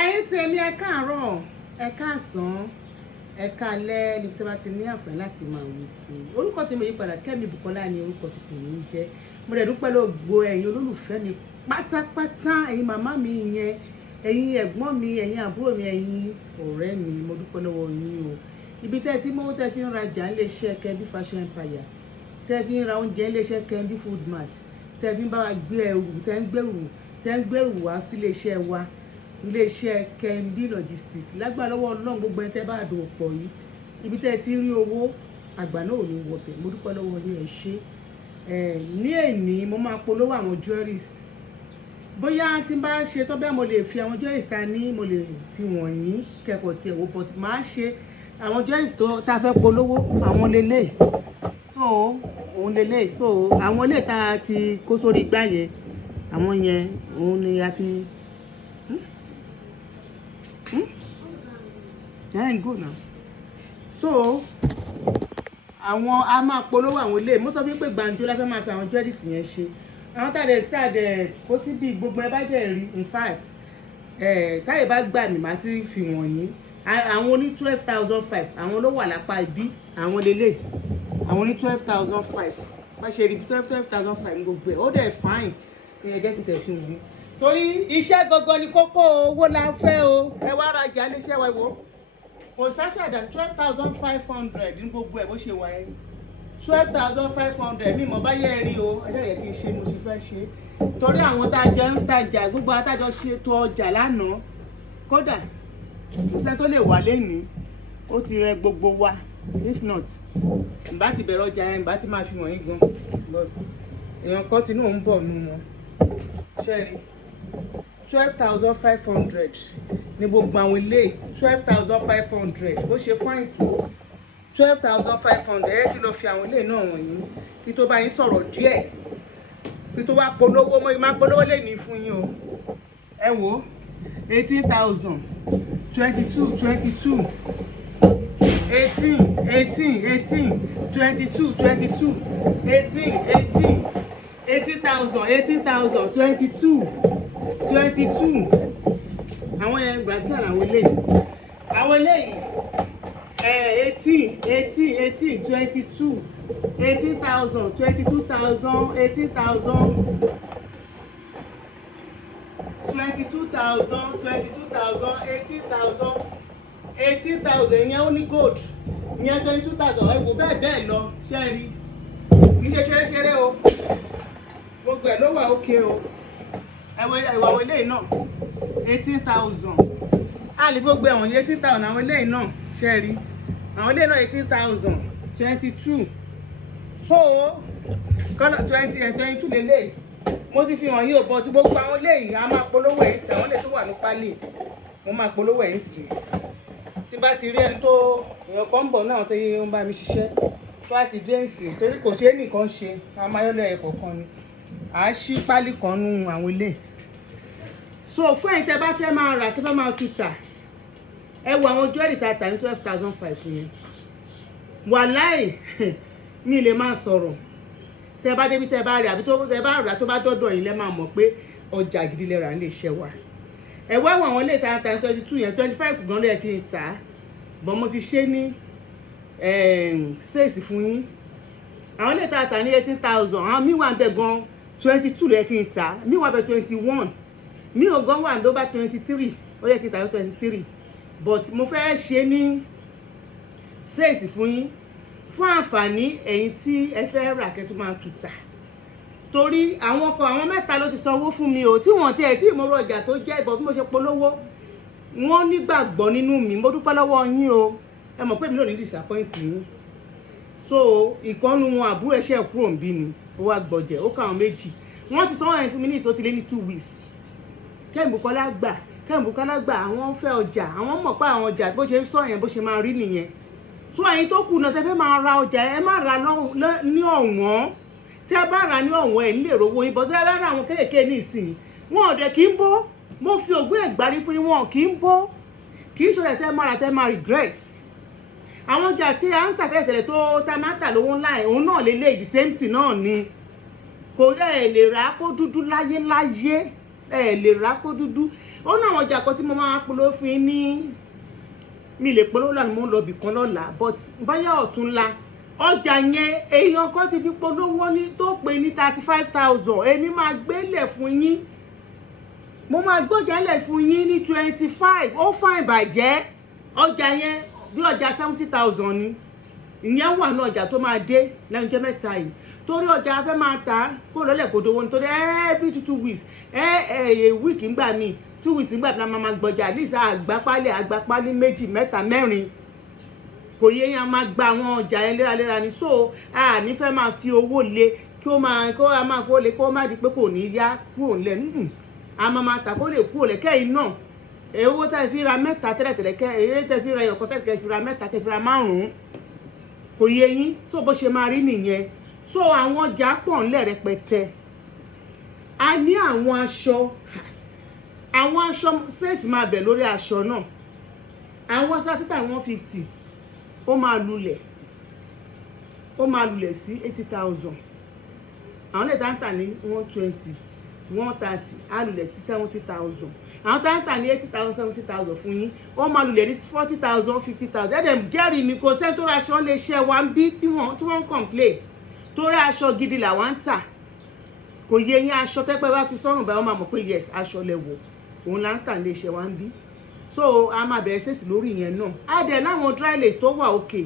ẹ̀yin tèmi ẹ káàárọ̀ ẹ káàsán ẹ káalẹ́ níbi tí wọ́n bá ti ní àǹfààní láti máa wò tí orúkọ tèmi yí padà Kẹ́mi Bùkọ́lá ni orúkọ títí mi ń jẹ́. Mo dẹ̀ dúpẹ́ lọ́gbọ́ ẹ̀yin olólùfẹ́ mi pátápátá, ẹ̀yin màmá mi yẹn, ẹ̀yin ẹ̀gbọ́n mi, ẹ̀yin àbúrò mi, ẹ̀yin ọ̀rẹ́ mi, mo dúpẹ́ lọ́wọ́ yín o. Ibi tẹ́ ti mówó tẹ́ fi ń rajà ń iléeṣẹ́ Kẹ́mi Fashion Empire, tẹ́ fi ń ra oúnjẹ ń iléeṣẹ́ Kẹ́mi Food Mart, tẹ́ fi ń bá wa gbé ẹrù, tẹ́ ń gbẹrù wá sí iléeṣẹ́ wa, iléeṣẹ́ Kẹ́mi Logistics. Lágbára lọ́wọ́ Ọlọ́run gbogbo ẹ̀ tẹ́ bá dò pọ̀ yìí, ibi tẹ́ ti rí owó àgbà náà ò ní wọbẹ̀. Mo dúpẹ́ lọ́wọ́ yín, ẹ ṣé. Ní èní mo máa polówó àwọn jewelries. Bóyá tí n bá ṣe tó bẹ́ẹ̀ mo lè fi àwọn jewelries ta ní mo lè fi wọ̀nyí kẹ́kọ̀ọ́ tiẹ̀ wò, but máa ṣe àwọn jewelries tó tá fẹ́ polówó àwọn lélẹ̀. So òun lélẹ̀, so àwọn ilé tá ti kó sórí igbá yẹn, àwọn yẹn òun ni a fi go now. So àwọn a máa polówó àwọn ilé. Mo sọ fún pé gbàǹjo la fẹ́ máa fi àwọn jewelries yẹn ṣe. Àwọn tàdé kó síbi gbogbo ẹ bá dẹ̀ rí, in fact táyé bá gbà ní màá ti fi wọ̀nyí. Àwọn oní 12,500 àwọn ló wà lápá ibi, àwọn lélẹ̀. Àwọn oní 12,500 bá ṣe rí 12,500 gbogbo ẹ̀ ó dẹ̀ fine. Ìyẹn jẹ́ kí tẹ̀ fi wọ̀nyí. Torí iṣẹ́ gangan ni kókó, owó la fẹ́ o. Ẹ wá rajà iléeṣẹ́ wa wo. Kò sáṣàdà 12,500 ní gbogbo ẹ̀ bó ṣe wà ẹ́. 12,500 mi mọ̀ bá yẹ rí o. Ẹjọ́ yẹ kí n ṣe mo ṣe fẹ́ ṣe. Torí àwọn tá a jẹ ń tajà gbogbo àtàjọ ṣètò ọjà lánàá. Kódà kò sẹ́ tó lè wà lénìí. Ó ti rẹ gbogbo wa. If not, ǹbá ti bẹ̀rẹ̀ ọjà yẹn, ǹbá ti máa fi wọ̀nyí gan. But èèyàn kan tinú òun bọ̀ nù wọn. Ṣẹ́rí 12,500 ní gbogbo àwọn ilé. 12,500 bó ṣe fine tó 12,500 ẹ ti lọ fi àwọn ilé náà wọ̀nyí kí tó bá yín sọ̀rọ̀ díẹ̀, kí tó wá polówó. Mo máa polówó lè ní fún yín o. Ẹ wò 18,000 22 22 18 18 18 22 22 18 18 18,000 18,000 22 22 àwọn yẹn Brazil àwọn eléyìí 18 18 18 22 18,000 22,000 18,000 22,000 22,000 18,000 18,000 ìyẹn ó ní gold, ìyẹn 22,000 ẹ wò bẹ́ẹ̀ lọ ṣẹ́rí kì í ṣe ṣeré o, gbogbo ẹ̀ ló wà ókè o. Ẹ̀wà àwọn eléyìí náà 18,000 a lè fó gbé àwọn 18,000 àwọn eléyìí náà ṣẹ́rí àwọn eléyìí náà 18,000 22 so kọ́lá 20 and 22 lélẹ̀. Mo ti fi hàn yín ò bọ́ tí gbogbo àwọn eléyìí a máa polówó ẹ̀ sí àwọn eléyìí tó wà ní pálí. Mo máa polówó ẹ̀ sí tí bá ti rí ẹni tó èèyàn kan ń bọ̀ náà tó yẹ ń bá mi ṣiṣẹ́ tó á ti dé ǹsìn torí kò ṣeé nìkan ṣe a máa yọ́lẹ̀ ẹ̀kọ̀ kan ni à á ṣí pálí kan nú àwọn ilé. So fún ẹ̀yin tẹ́ bá fẹ́ máa rà kí fẹ́ máa tuta ẹ wo àwọn jewelry tá a tà ní 12,500 yẹn wàláì mi lè máa sọ̀rọ̀. Tẹ́ bá débi tẹ́ bá rí àbí tẹ́ bá rà tó bá dọ́dọ̀ yín lẹ́ máa mọ̀ pé ọjà gidi lẹ rà ní iṣẹ́ wa. Ẹ wá àwọn ilé tá a tà ní 22 yẹn 25 gan ló yẹ kí n tà bọ́ mo ti ṣe ní sales fún yín. Àwọn ilé tá a tà ní 18,000 àwọn míì wà ń bẹ gan 22 ló yẹ kí n tà, míì wà bẹ 21, míì ò gan wà ń bẹ 23 ó yẹ kí n tà ní 23 but mo fẹ́ ṣe ní sales fún yín fún àǹfààní ẹ̀yin tí ẹ fẹ́ rà kẹ́ tó máa tuta. Torí àwọn mẹ́ta ló ti sanwó fún mi o tí wọ́n tiẹ̀ tí ìmọ̀rọ̀ ọjà tó jẹ́ ìbọn bí mo ṣe polówó wọ́n nígbàgbọ́ nínú mi. Mo dúpẹ́ lọ́wọ́ yín o, ẹ mọ̀ pé mi náà ní disappoint yín. So ìkànnù wọn àbúrò ẹ̀ṣẹ̀ kúrò ń bí ni ó wá gbọ̀jẹ̀ ó káwọn méjì wọ́n ti sanwó ẹ̀yìn fún mi ní ìsọtílé ní 2 weeks. Kẹ́mi Bùkọ́lá gbà àwọn fẹ́ ọjà, àwọn mọ̀ pé àwọn ọjà bó ṣe ń sọ yẹn bó ṣe máa rí nìyẹn. So ẹ̀yin tó kù náà tẹ́ fẹ́ máa ra ọjà ẹ má ra ní ọ̀wọ́n. Tí ẹ bá ra ní ọ̀wọ́n ẹ̀ nílé rówó yín, bọ́ tí ẹ bá ra àwọn kéékèèké ní ìsìn wọn ò dẹ̀ kí ń bó. Mo fi ògùn ẹ̀gbárí fún yín wọn kì í bó, kì í ṣọjà tẹ́ máa ra tẹ́ máa regret. Àwọn ọjà tí a ń tà tẹ́lẹ̀ tó tá máa tà lówó ńlá ẹ̀ òun náà lélẹ̀ the same thing náà ni. Kò lè rà kó dúdú láyé ẹ lè rà kó dúdú. Ó ní àwọn ọjà kan tí mo máa polówó fún yín ní mi lè polówó lánàá mo ń lọ bì kan lọ́la but báyà ọ̀túnla ọjà yẹn èèyàn kan ti fi polówó ní tó pé ní 35,000 èmi máa gbélẹ̀ fún yín mo máa gbọ́jàlẹ̀ fún yín ní 25 ó fà ìbàjẹ́ ọjà yẹn bí ọjà 70,000 ni ìyẹn wà ní ọjà tó máa dé lẹ́nu jẹ́ mẹ́ta yìí torí ọjà afẹ́ máa ta kó lọ́lẹ̀ kó dowó nítorí every 2 weeks a week ńgbà míì 2 weeks ńgbà tí a máa gbọ́jà at least àgbàpálí méjì mẹ́ta mẹ́rin kò yẹ yẹn a máa gba àwọn ọjà yẹn léraléra ni so a ní fẹ́ máa fi owó lé kí ó máa fowó lé kó má di pé kò ní yá kúrò nílẹ̀ a máa ta kó lè kúrò lẹ́kẹ́ iná owó tẹ́ fi ra mẹ́ta tẹ́lẹ̀tẹ́lẹ̀ kẹ́ èyí tẹ́ fi ra ẹyọ̀kan tẹ́lẹ̀ fi ra mẹ́ta tẹ́ fi ra 5 kò yẹ yín so bó ṣe máa rí nìyẹn so àwọn ọjà pọ̀ ńlẹ̀ rẹpẹtẹ a ní àwọn aṣọ sẹ́ẹ̀sì máa bẹ̀ lórí aṣọ náà àwọn aṣọ títà 150 ó máa lulẹ̀ sí 80,000 àwọn lè dáńtà ní 120 130 á lulẹ̀ sí 70,000 àwọn dáńtà ní 80,000 70,000 fún yín ó máa lulẹ̀ ní 40,000 50,000 ẹ̀dẹ̀ gẹ́rì mi kò sẹ́ni tó ra aṣọ lè ṣe wa ń bí tí wọ́n ń complain torí aṣọ gidi làwọn ń tà kò yẹ yín aṣọ tẹ́pẹ́ bá fi sọ́rùn báyọ̀ máa mọ̀ pé yes aṣọ lẹ wọ̀ òun là ń tà lè ṣe wa ń bí so a máa bẹ̀rẹ̀ sèṣì lórí ìyẹn náà a dẹ̀ láwọn dry lace tó wà òkè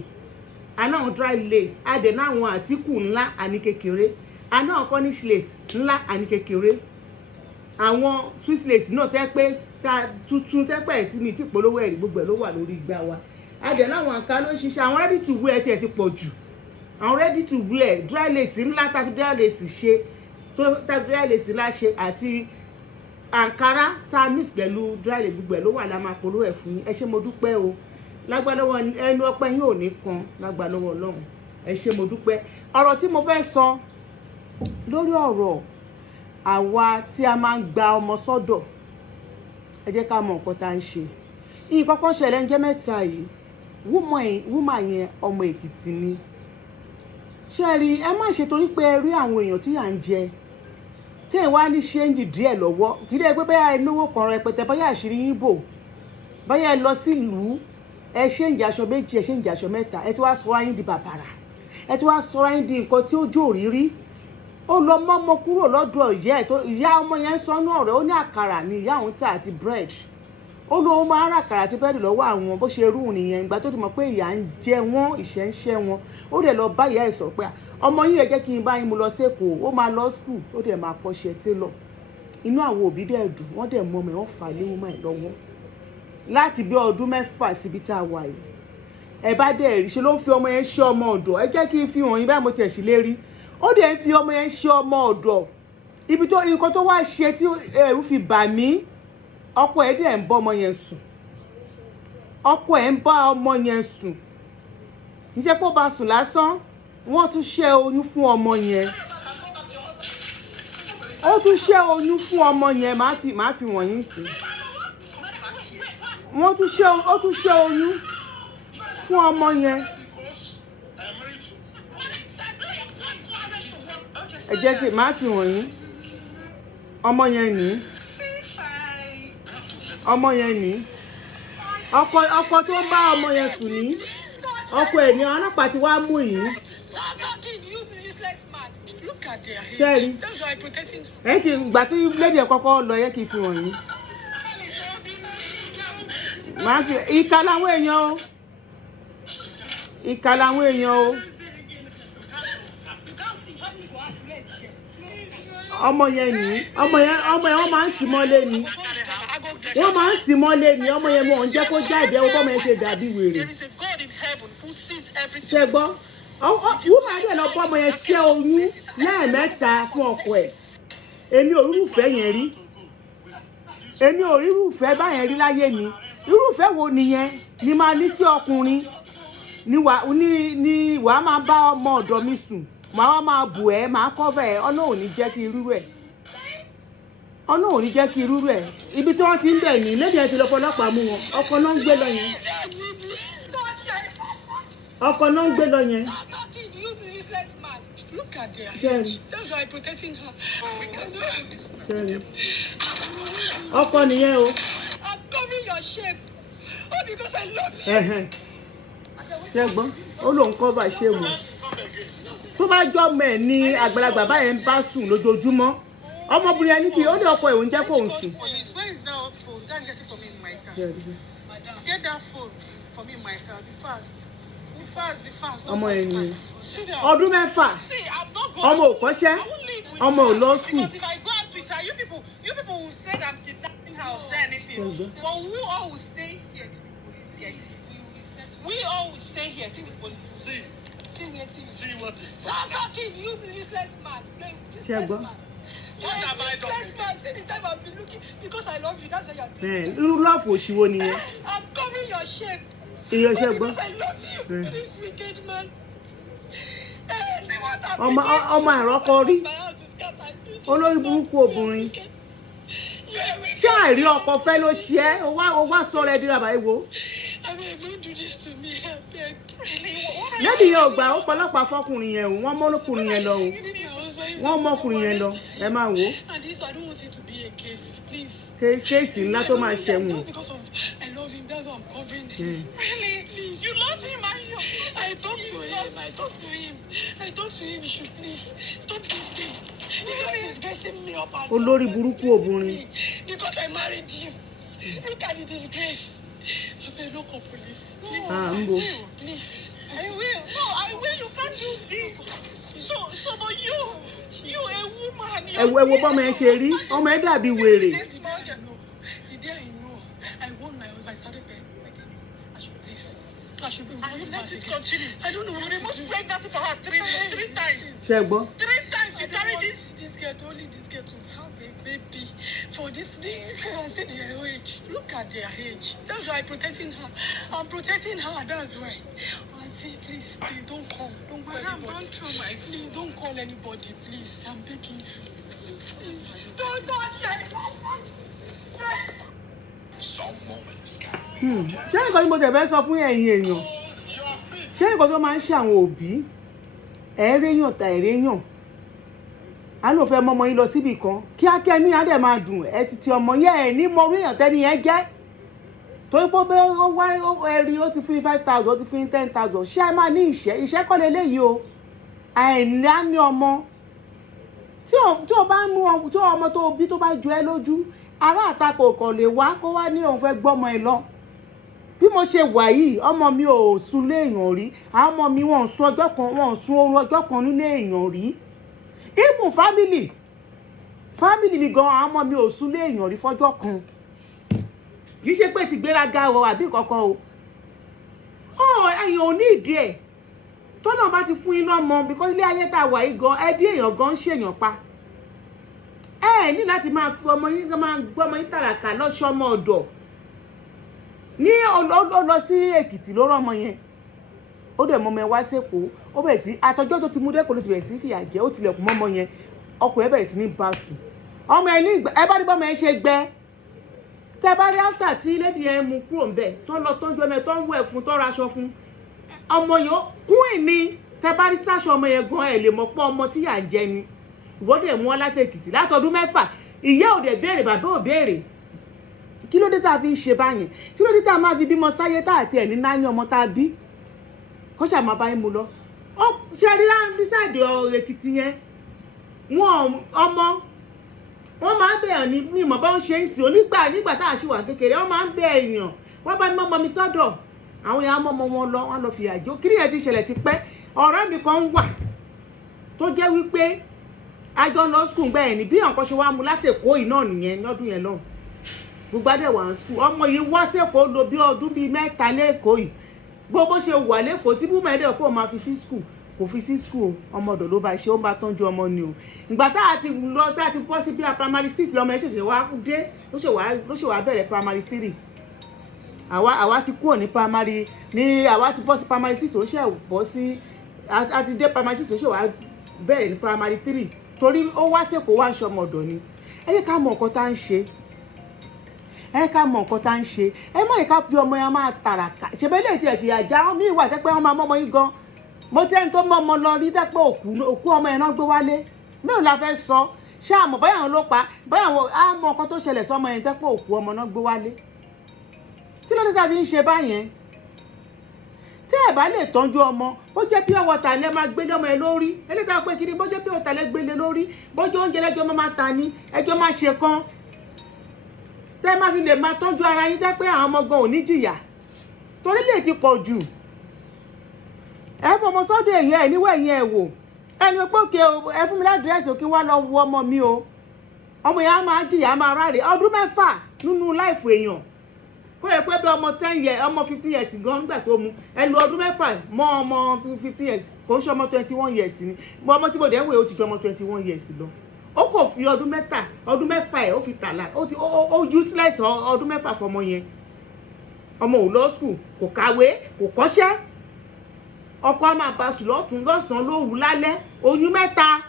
a láwọn dry lace a dẹ̀ láwọn àtíkù ńlá àní kékeré a náà furnish lace ńlá àní kékeré àwọn swiss lace náà tẹ́ pé tuntun tẹ́ pẹ́ tí mi ti polówó ẹ̀rí gbogbo ẹ̀ ló wà lórí igbá wa a dẹ̀ láwọn àǹkà ló ń ṣiṣẹ́ àwọn ready to wear tiẹ̀ ti pọ̀ jù àwọn ready to wear dry lace ńlá tàbí dry lace ṣe tó tàbí dry lace ńlá ṣe àti àǹkárá tá a mix pẹ̀lú dry lace gbogbo ẹ̀ ló wà la máa polówó ẹ̀ fún yín ẹ ṣé mo dúpẹ́ o lágbàlọ́wọ́ ẹnu ọpẹ́ yín ò ní kan lágbàlọ́wọ́ Ọlọ́run ẹ ṣé mo dúpẹ́ ọ̀rọ̀ tí mo fẹ́ sọ lórí ọ̀rọ̀ àwa tí a máa ń gba ọmọ sọ́dọ̀ ẹ jẹ́ ká mọ nǹkan tá à ń ṣe nǹkan kan ṣẹlẹ̀ ń jẹ́ mẹ́ta yìí wúmà yẹn ọmọ Èkìtì ni ṣé rí ẹ má ṣe torí pé ẹ rí àwọn èèyàn tí à ń jẹ tí ẹ wá ní ṣéǹjì díẹ̀ lọ́wọ́ kí lè pé bẹ́ẹ̀ náwó kan rẹpẹtẹ báyà àṣírí yín bò báyà ẹ lọ sílùú ẹ ṣéǹjì aṣọ méjì ẹ ṣéǹjì aṣọ mẹ́ta ẹ ti wá sọ ayín di bàbàrà ẹ ti wá sọ ayín di nǹkan tí ó jó rírí ó lọ mọ́mọ́ kúrò lọ́dọ̀ ìyá ọmọ yẹn sọ́nù ọ̀rẹ́ ó ní àkàrà ní ìyá òun tà àti bread ó lọ máa ń rà àkàrà àti bread lọ́wọ́ àwọn bó ṣe rú nìyẹn ìgbà tó ti mọ̀ pé ìyà ń jẹ wọ́n ìṣẹ́ ń ṣẹ́ wọn ó dẹ̀ lọ bá ìyá ẹ̀ sọ pé ọmọ yìí ẹ jẹ́ kí n bá yín mu lọ sẹ́kọ̀ọ́ ó máa lọ school ó dẹ̀ máa kọ́ṣẹ́ télọ̀ inú àwọn òbí dẹ̀ dùn wọ́n dẹ̀ mọ́ mi wọ́n fà á léwu máa lọ́wọ́ láti bí ọdún 6 síbi tá a wà yìí ẹ bá dẹ̀ rí ṣe ló ń fi ọmọ yẹn ṣe ọmọ ọ̀dọ̀ ẹ jẹ́ kí n fi hàn yín báyìí mo tiẹ̀ sì lérí ó dẹ̀ ń fi ọmọ yẹn ṣe ọmọ ọ̀dọ̀ ibi tó nǹkan tó wá ṣe tí ẹ̀rù fi bà mí ọkọ ẹ̀ dẹ̀ ń bá ọmọ yẹn sùn ọkọ ẹ̀ ń bá ọmọ yẹn sùn kì í ṣe pé ó bá sùn lásán wọ́n tún ṣẹ́ oyún fún ọmọ yẹn ó tún ṣẹ́ oyún fún ọmọ yẹn máa fi wọ̀nyí sí ó tún ṣẹ́ oyún fún ọmọ yẹn ẹ jẹ́ kí máa fi wọ̀nyí ọmọ yẹn ní ọkọ tó bá ọmọ yẹn sùn ní ọkọ ẹ̀ ní ọlọ́pàá ti wá mú yìí ṣẹ́ẹ̀rí ẹ kì í gbà tí lédi ẹ̀ kọ́kọ́ lọ yẹ kí n fi wọ̀nyí máa fi ìkà làwọn èèyàn o ọmọ yẹn wọ́n máa ń tì mọ́lé ni ọmọ yẹn mọ̀ ń jẹ́ kó jáde ẹwọ́ bọ́mọ yẹn ṣe dàbí wèrè ṣe gbọ́ wúmọ̀ ẹ̀dẹ̀ lọ bọ́mọ yẹn ṣẹ́ oyún lẹ́ẹ̀mẹ́ta fún ọkọ ẹ̀ èmi ò rírùfẹ́ yẹn rí èmi ò rírùfẹ́ báyẹn rí láyé mi irúfẹ́ wo nìyẹn ni máa ní sí ọkùnrin ni wàá máa bá ọmọ ọ̀dọ̀ mi sùn màá máa bù ẹ́ màá kọ́fẹ̀ ẹ́ Ọlọ́run ní jẹ́ kí irú rẹ̀ ibi tí wọ́n ti ń bẹ̀ ní lẹ́bi ẹ̀ ti lọ fọlọ́pàá mú wọn ọkọ náà ń gbé lọ yẹn Look at their age. That's why I'm protecting her. We can do this now. Ọkọ nìyẹn o. I'm covering your shape. Oh, because I love you. Ṣẹ́gbọ́n, ó lóun cover shame. Tó bá jọ́ mẹ́ ní àgbàlagbà báyẹn ń bá sùn lójoojúmọ́. Ọmọbìnrin ẹni kì í ó ní ọkọ ìwọ̀n jẹ́ kó ń sùn. Where is that phone? Go and get it for me in my car. Get that phone for me in my car. Be fast. Be fast. Ọmọ ẹni. Ọdún mẹ́fà. Ọmọ ò kọ́ṣẹ́. Ọmọ ò lọ school. Because if I go out with her, you people will say that I'm kidnapping her or say anything. But we all will stay here till the police get it. We all will stay here till the police. See what is that? Stop talking, you useless man. Useless man. What have I done? Useless man. See the time I've been looking because I love you. That's why you're doing. Irú love òṣìwò nìyẹn. I'm covering your shape. Iyo Ṣẹ́gbọ́n. Because I love you. This wicked man. Ọmọ àrọ́kọ rí. Olórí burúkú obìnrin. Ṣé àìrí ọkọ fẹ́ ló ṣe é? O wá sọ̀rọ̀ ẹdí ràbà ìwò. Don't do this to me. Lẹ́bi yẹn ò gbà ó pọlọ́pàá fọkùnrin yẹn o, wọ́n mọ́lùkùnrin yẹn lọ o. Wọ́n mọ́kùnrin yẹn lọ, ẹ máa wò ó. And this I don't want it to be a case, please. Kéèsì ńlá tó máa ṣẹ̀wọ̀n. Because of I love him, that's why I'm covering him. Really? Please. You love him, I talked to him. He should please stop this thing. He's dressing me up and Olórí burúkú obìnrin. because I married you. Look at the disgrace. I will not call police. Please. Please. I will. No, I will. You can't do this. So but you a woman. Ẹ wo bọ́mọ ẹ ṣe rí, ọmọ ẹ dàbí wèrè. The day I warned my husband, I started begging. I should be let it continue. I don't know what to do. Pregnancy for her three times. Ṣẹ́gbọ́n. 3 times you carry this girl, only this girl to have a baby. For this thing, you can see their age. Look at their age. That's why I'm protecting her. That's why. Auntie, please, don't come. Don't call anybody. Don't throw my phone. Please, don't call anybody, please. I'm begging you. Don't Some moments can Ṣé nǹkan tí mo tẹ̀ fẹ́ sọ fún ẹ̀yin èèyàn? Ṣé nǹkan tó máa ń ṣe àwọn òbí? Ẹ̀ẹ́rẹ́yàn ta ẹ̀rẹ́yàn. A ló fẹ́ mọ́mọ́ yín lọ síbì kan. Kíákíá ní adẹ̀ máa dùn. Ẹ ti ti ọmọ yẹn ẹ̀ ní mọ orí èèyàn tẹ́ni yẹn jẹ́. Torí pé ó wá ẹ̀rí ó ti fún 5,000 ó ti fún 10,000. Ṣé ẹ máa ní iṣẹ́ kọ́ leléyìí o? Àìná ní ọmọ. Tí o bá mú ọmọ tó bí tó bá ju ẹ lójú, ará àtakò kò lè wá kó wá ní òun fẹ́ gbọ́mọ ẹ lọ. Bí mo ṣe wà yìí, ọmọ mi ò sùn lé èèyàn rí. Àwọn ọmọ mi wọ́n sùn oru ọjọ́ kan nílé èèyàn rí. Even family mi gan, àwọn ọmọ mi ò sùn lé èèyàn rí fọ́jọ́ kan. Kì í ṣe pé ti gbéraga o àbí kankan o. Èèyàn ò ní ìdí ẹ̀. Tọ́nà bá ti fún iná mọ́ because ilé ayé tá a wà yìí gan, ẹbí èèyàn gan ń ṣèyàn pa. Ní láti máa fi ọmọ yín máa gbọ́ ọmọ yín tàràkà lọ́ṣọ́ ọmọ ọ̀dọ̀. Ní ó lọ sí Èkìtì ló rán ọmọ yẹn. Ó dẹ̀ mọ́ ọmọ ẹ wá sẹ́kọ̀ọ́. Ó bẹ̀rẹ̀ sí àtọjọ́ tó ti mú dẹ́kọ̀ọ́ ló ti bẹ̀rẹ̀ sí fìyà jẹ. Ó tilẹ̀kùn mọ́ ọmọ yẹn. Ọkọ̀ ẹ bẹ̀rẹ̀ sí ní bá sùn. Ọmọ ẹ ní ẹ bá ní bọ́mọ ẹ ṣe gbẹ. Tẹ́ bá rí áfítà tí lady yẹn mú kúrò ńbẹ̀ tó lọ tọ́jú ọmọ ẹ tó ń wẹ̀ fún tó raṣọ fún. Ọmọ yẹn kún ìní. Tẹ́ bá rí sáṣọ ọmọ yẹn gan ẹ lè mọ̀ pé ọmọ tí yà ń jẹ ni. Ìwọ́dẹ̀ mú ọ láti Èkìtì látọdún 6. Ìyá ò dẹ̀ béèrè, bàbá ò béèrè. Kí ló dé tá a fi ń ṣe báyẹn? Kí ló dé tá a máa fi bímọ sáyé tá àti ẹ̀ ní náà ní ọmọ tá a bí? Kó ṣáà máa bá yín mu lọ. Ó ṣe rí láńbí sáàdì Èkìtì yẹn. Ọmọ wọ́n máa ń bẹ̀yàn ní ìmọ̀ bá ń ṣe ń sìn nígbà tá a ṣì wà kékeré. Wọ́n máa ń bẹ èèyàn. Wọ́n bá mọ́ ọmọ mi sọ́dọ̀. Àwọn èèyàn mọ́ ọmọ wọn lọ, wọ́n lọ fìyà jẹ. Kí nìyẹn ti ṣẹlẹ̀ ti pẹ́. Ọ̀rẹ́ mi kan wà tó jẹ́ wípé àjọ lọ skul bẹ́ẹ̀ ni bí nǹkan ṣe wá mú látẹ̀kọ́ yìí náà nìyẹn lọ́dún yẹn lọ́hùn. Gbogbo adé wà ní skul. Ọmọ yìí wá sẹ́kọ̀ọ́ lò bí ọdún bíi 3 lẹ́kọ̀ọ́ yìí. Gbogbo ṣe wà lẹ́kọ̀ọ́ tí búmọ̀ ẹ̀dẹ̀ kó máa fi sí skul. Kò fi sí skul. Ọmọ ọ̀dọ̀ ló bá ṣe, ó bá tọ́jú ọmọ ni o. Ìgbà tá a ti bọ́ sí bí a primary 6 lọ́mọ ẹ̀ ṣẹ̀ṣẹ̀ wá dé ló ṣe wá bẹ̀rẹ̀ primary 3. Àwa ti kúrò ní primary àwa ti bọ́ sí primary 6 ó ṣẹ̀ bọ́ sí a ti dé primary 6 ó ṣẹ̀ wá bẹ̀rẹ̀ ní primary 3 torí ó wá sẹ́kọ̀ọ́ wá ń ṣe ọmọ ọ̀dọ̀ ni. Ẹ jẹ́ ká mọ nǹkan tá ń ṣe. Ẹ má yẹ ká fi ọmọ yẹn máa tàràkà. Ṣèbẹ́ lè tiẹ̀ fi àjà wọn mí ìwà tẹ́ pé wọ́n máa mọ́ ọmọ yín gan. mo ti ẹni tó mọ ọmọ lọ rí dẹ́pẹ́ òkú ọmọ yẹn náà gbé wálé mẹ́rin la fẹ́ sọ ṣé àmọ́ báyà wọn ló pa báyà wọn á mọ ọkọ tó ṣẹlẹ̀ sọmọ yẹn dẹ́pẹ́ òkú ọmọ náà gbé wálé kí ló dé tàbí ń ṣe báyẹn tí ẹ bá lè tọ́jú ọmọ bó jẹ́ pure water lẹ máa gbélé ọmọ ẹ lórí eléyìí pé kiri bó jẹ́ pure water lẹ gbélé lórí bó jẹ́ oúnjẹ lẹ́jọ́ máa ta ni ẹjọ́ máa ṣe kan tẹ́ máa fi lè máa tọ́jú ara yín jẹ́ pé àwọn ọmọ gan ò ní jìyà torí lè ti pọ̀ jù ẹ fọmọ sọ́dọ̀ èyàn ẹ̀ níwọ̀ ẹ̀yìn ẹ̀ wò ẹni pé òkè ẹ fún mi ládírẹ́sì òkè wá lọ wo ọmọ mi o ọmọ yẹn á máa jìyà á máa ráre ọdún 6 nínú láìfù èèyàn kó yẹ pé bí ọmọ 10 years ọmọ 15 years gan nígbà tó mu ẹ lu ọdún 6 mọ́ ọmọ 15 years kò ń ṣe ọmọ 21 years ni mo ọmọ tí mo dẹ̀ ń wé ó ti jọ ọmọ 21 years lọ ó kò fi ọdún 6 ẹ̀ ó fi tààlà ó useless ọdún 6 fọmọ yẹn ọmọ ò lọ school kò kàwé kò kọ́ṣẹ́ ọkọ á máa bá sùn lọ́tún lọ́sàn-án lóru lálẹ́ oyún 3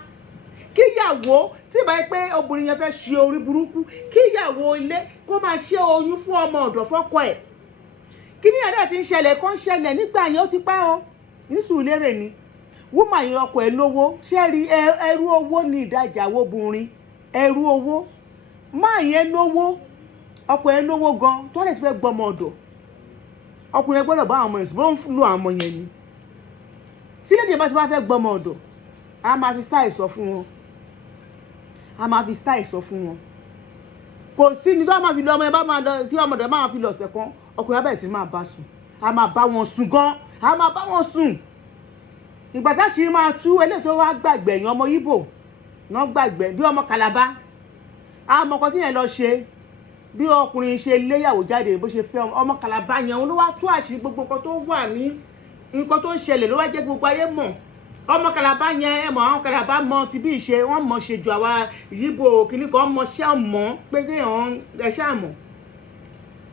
kíyàwó tí bá yẹ pé obìnrin yẹn fẹ́ ṣe orí burúkú kíyàwó ilé kó máa ṣe oyún fún ọmọ ọ̀dọ̀ fọ́kọ ẹ̀ kí ni ẹ̀dá ti ń ṣẹlẹ̀ kó ń ṣẹlẹ̀ nígbà yẹn ó ti pẹ́ o nísùn lérè ni wúmà yẹn ọkọ ẹ̀ lówó ṣé rí ẹrú owó ní ìdájà obìnrin ẹrú owó máa yẹn lówó ọkọ ẹ̀ lówó gan tó lè ti fẹ́ gbọmọ ọ̀dọ̀ ọkùnrin gbọ́dọ̀ bá àwọn ọmọ ìṣòro ń lo àwọn ọmọ yẹn ni tí lédè bá ti wá fẹ́ gbọmọ ọ̀dọ̀ a máa fi style sọ fún wọn a máa fi style sọ fún wọn kò sí ní tó máa fi lọ ọmọ ẹ bá máa lọ tí ọmọdé máa fi lọ ọ̀sẹ̀ kan ọkùnrin abẹ́ sí máa bá sùn a máa bá wọn sùn gan a máa bá wọn sùn ìgbà táṣìírí máa tú eléyìí tó wá gbàgbẹ́ èèyàn ọmọ Ìgbò náà gbàgbẹ́ bí ọmọ Kàlàbá a mọ ọkọ tí yẹn lọ ṣe bí ọkùnrin ṣe léyàwó jáde bó ṣe fẹ́ ọmọ Kàlàbá yẹn ló wá tú àṣírí gbogbo nǹkan tó wà ní nǹkan tó ń ṣẹlẹ̀ ló wá jẹ́ gbogbo ayé mọ̀ ọmọ Kàlàbá yẹn ẹ mọ̀ àwọn Kàlàbá mọ̀ ti bí ìṣe wọ́n mọ̀ ṣe ju àwa Ìgbò kìíní kan mọ̀ ṣé mọ̀ pé kéèyàn ẹ ṣáà mọ̀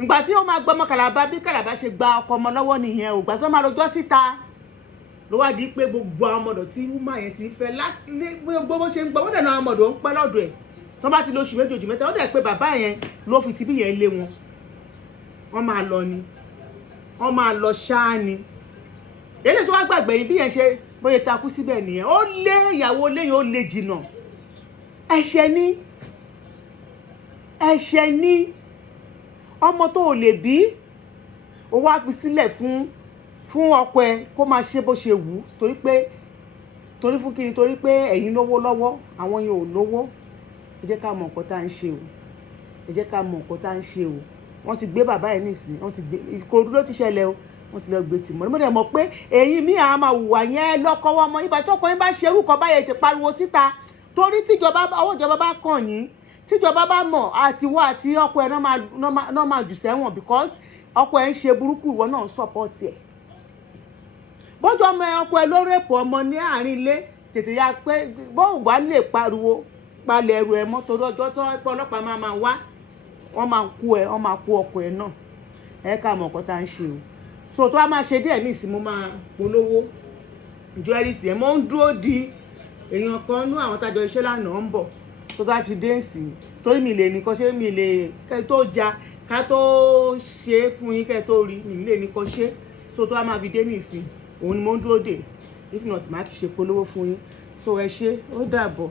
ìgbà tí ó máa gbọ́ ọmọ Kàlàbá bí Kàlàbá ṣe gba ọkọ ọmọ lọ́wọ́ nìyẹn ò gbà tó máa lọ́jọ́ síta ló wá di pé gbogbo àwọn ọmọdọ̀ tí wúmà yẹn ti ń fẹ́ gbogbo ṣe ń gbọ́ wọ́n dẹ̀ náà ọmọdọ̀ ń pẹ́ lọ́dọ̀ ẹ̀ tó bá ti lo oṣù méjì oṣù mẹ́ta ó dẹ̀ pé bàbá yẹn ló fi tibí yẹn lé wọn wọ́n máa lọ ni wọ́n máa lọ ṣáá ni èlé tó wá gbàgbé yìí bí yẹn ṣe bóyá takú síbẹ̀ nìyẹn ó lé ìyàwó léyìn ó lé jìnnà ẹ̀ṣẹ̀ ní ọmọ tó ò lè bí ó wá fi sílẹ̀ fún ọkọ ẹ kó máa ṣe bó ṣe wù ú torí fún kíni torí pé ẹ̀yin lówó lọ́wọ́ àwọn yẹn ò lówó ẹ jẹ́ ká mọ nǹkan tá à ń ṣe o ẹ jẹ́ ká mọ nǹkan tá à ń ṣe o wọ́n ti gbé bàbá yẹn nísìnyí wọ́n ti gbé Ìkòròdú ló ti ṣẹlẹ̀ o wọ́n ti lọ gbé tìmọ́ ní mo dẹ̀ mọ̀ pé èyí mi àá máa hùwà yẹn lọ́kọ́wọ́ ọmọ yín bá tọkọ yín bá ṣe irú kan báyẹn ti pariwo síta torí ọwọ́ ìjọba bá kàn yín tíjọba bá mọ̀ àtiwọ́ àti ọkọ ẹ̀ náà máa jù sẹ́wọ̀n because ọkọ ẹ̀ ń ṣe burúkú ìwọ náà ń support ẹ̀ bójú ọmọ ẹ̀ ọkọ ẹ̀ ló rèpò ọmọ ní àárín ilé tètè ya pé bóun wá lè pariwo palẹ̀ ẹrù ẹ̀ mọ́ torí ọjọ́ tó pé ọlọ́pàá máa wá wọ́n máa kú ọkọ ẹ̀ náà ẹ̀ ká mọ̀ ọkọ tá à ń ṣe o so tó a máa ṣe díẹ̀ ní ìsìn mo máa polówó jewelries ẹ̀ mọ́ ń dúró di èèyàn kan nú àwọn tájọ iṣẹ́ lánàá ń bọ̀ tó bá ti dé ìsìn torí mi lè nìkan ṣe mi lè kẹ́ tó ja ká tó ṣe fún yín kẹ́ tó rí mi lè nìkan ṣe so tó a máa fi dé ní ìsìn òun ni mo ń dúró dè if not má ti ṣe polówó fún yín so ẹ ṣé ó dàbọ̀.